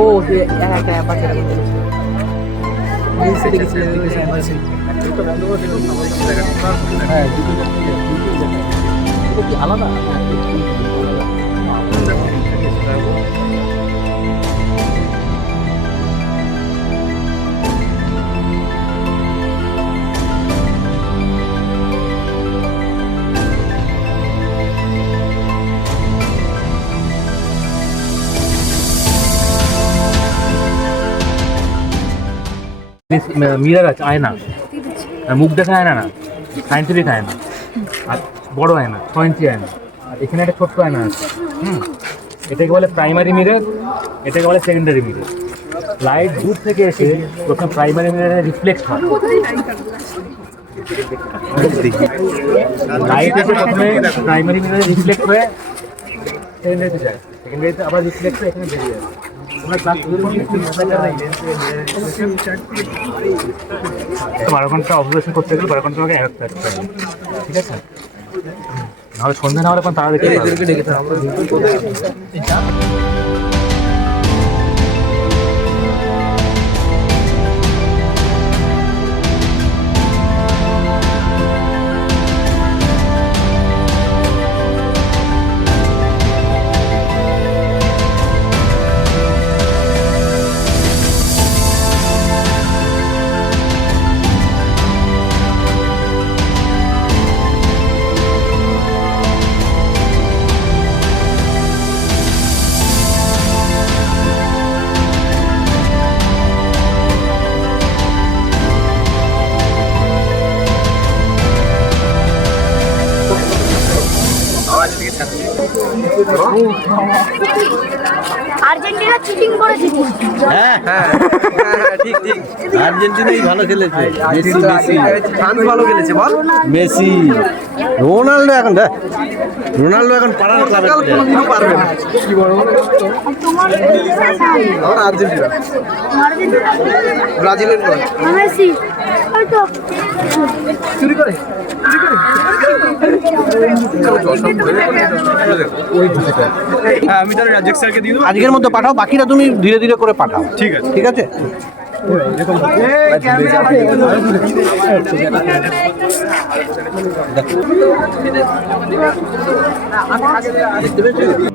ও একটা পাশে আলাদা মিরার আছে, আয়না, মুখ দেখা আয়না না, সাইন্টিফিক আয়না, আর বড় আয়না 6 ইঞ্চি আয়না, আর এখানে একটা ছোট্ট আয়না আছে। এটাকে বলে প্রাইমারি মিরর, এটাকে বলে সেকেন্ডারি মিরর। লাইট দূর থেকে এসে প্রথম প্রাইমারি মিররে রিফ্লেক্ট হয়, লাইট এসে প্রথমে প্রাইমারি মিররে রিফ্লেক্ট হয়ে সেকেন্ডারিতে যায়, সেকেন্ডারিতে আবার রিফ্লেক্ট হয়ে এখানে বেরিয়ে যায়। তো 12 ঘন্টা অবজারভেশন করতে গেলে 12 ঘন্টা আমাকে অ্যাড থাকতে হবে, ঠিক আছে? নাহলে সন্ধ্যে না হলে এখন তারা দেখতে আর্জেন্টিনা চিটিং করেছে। হ্যাঁ হ্যাঁ ঠিক ঠিক, আর্জেন্টিনাই ভালো খেলেছে, মেসি মেসি ফ্রান্স ভালো খেলেছে, বল মেসি। রোনাল্ডো এখন রোনাল্ডো এখন পাড়ার ক্লাবে পারবে না, কি বড় তোমার আর্জেন্টিনা ব্রাজিলের বল মেসি হয়তো চুরি করে আমি তাহলে রাজেক স্যারকে দিয়ে দেবো। আজকের মধ্যে পাঠাও, বাকিটা তুমি ধীরে ধীরে করে পাঠাও। ঠিক আছে ঠিক আছে। দেখতে পেয়েছো?